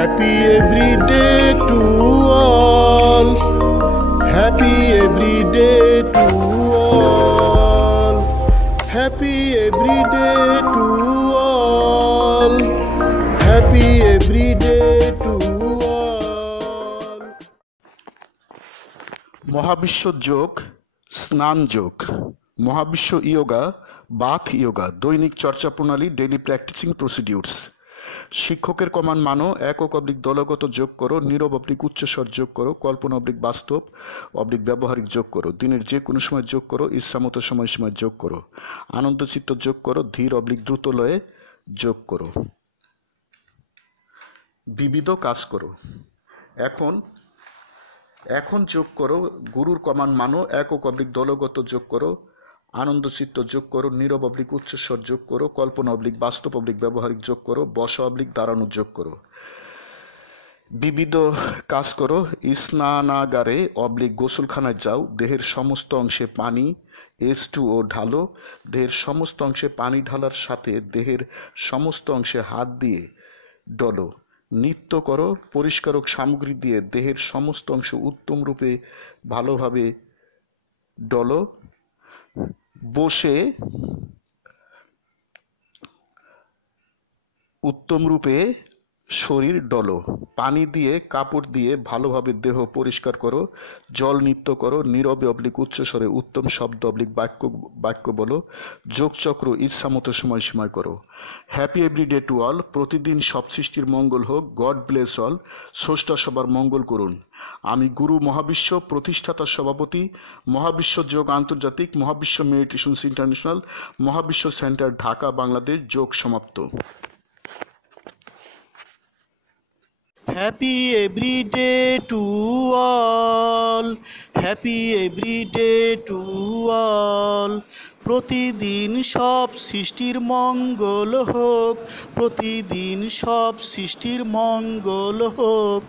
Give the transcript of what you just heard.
Happy every day to all. Happy every day to all. Happy every day to all. Happy every day to all. মহাবিশ্ব যোগ, স্নান যোগ, মহাবিশ্ব yoga, bath yoga, দৈনিক চর্চা প্রণালী, ডেইলি প্র্যাকটিসিং প্রসিডিউরস। শিক্ষকের কমান্ড মানো, একক অবলিক দলগত যোগ করো, নীরব অবলিক উচ্চস্বর যোগ করো, কল্পনা অবলিক বাস্তব অবলিক ব্যবহারিক যোগ করো, দিনের যে কোনো সময় যোগ করো, ইচ্ছামতো সময় যোগ করো, আনন্দচিত্ত যোগ করো, ধীর অবলিক দ্রুত লয়ে যোগ করো, বিবিধ কাজ করো। এখন যোগ করো, গুরুর কমান্ড মানো, একক অবলিক দলগত যোগ করো, আনন্দচিত্ত যোগ করো, নীরব অবলিক উচ্চস্বর যোগ করো, কল্পনা অবলিক বাস্তব অবলিক ব্যবহারিক যোগ করো, বসা অবলিক দাঁড়ানো যোগ করো, বিবিধ কাজ করো। স্নানাগারে অবলিক গোসলখানায় যাও, দেহের সমস্ত অংশে পানি H2O ঢালো, দেহের সমস্ত অংশে পানি ঢালার সাথে দেহের সমস্ত অংশে হাত দিয়ে ডলো। নৃত্য করো, পরিষ্কারক সামগ্রী দিয়ে দেহের সমস্ত অংশ উত্তম রূপে ভালোভাবে ডলো। বসে উত্তম রূপে শরীর ডলো। পানি দিয়ে কাপড় দিয়ে ভালোভাবে দেহ পরিষ্কার করো। জল নৃত্য করো, নীরবে অবলিক উচ্চস্বরে উত্তম শব্দ অবলিক বাক্য বলো। যোগচক্র ইচ্ছামতো সময় করো। হ্যাপি এভরিডে টু অল, প্রতিদিন সব সৃষ্টির মঙ্গল হোক। গড ব্লেস অল, স্রষ্টা সবার মঙ্গল করুন। আমি গুরু মহাবিশ্ব প্রতিষ্ঠাতা সভাপতি, মহাবিশ্ব যোগ আন্তর্জাতিক, মহাবিশ্ব মেডিটেশনস ইন্টারন্যাশনাল, মহাবিশ্ব সেন্টার, ঢাকা, বাংলাদেশ। যোগ সমাপ্ত। Happy every day to all. Happy every day to all. প্রতিদিন সব সৃষ্টির মঙ্গল হোক, প্রতিদিন সব সৃষ্টির মঙ্গল হোক।